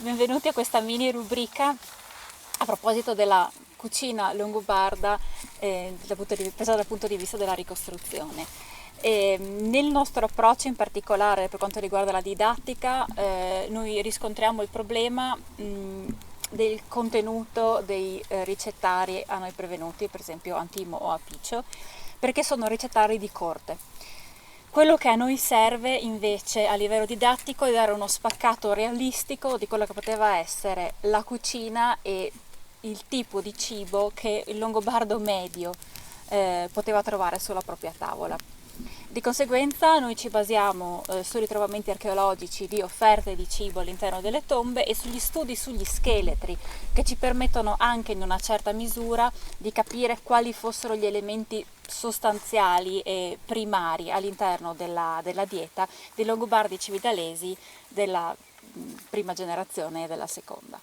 Benvenuti a questa mini rubrica a proposito della cucina longobarda presa dal punto di vista della ricostruzione. Nel nostro approccio in particolare per quanto riguarda la didattica, noi riscontriamo il problema del contenuto dei ricettari a noi prevenuti, per esempio Antimo o Apiccio, perché sono ricettari di corte. Quello che a noi serve invece a livello didattico è dare uno spaccato realistico di quello che poteva essere la cucina e il tipo di cibo che il longobardo medio poteva trovare sulla propria tavola. Di conseguenza noi ci basiamo sui ritrovamenti archeologici di offerte di cibo all'interno delle tombe e sugli studi sugli scheletri, che ci permettono anche in una certa misura di capire quali fossero gli elementi sostanziali e primari all'interno della dieta dei longobardi cividalesi della prima generazione e della seconda.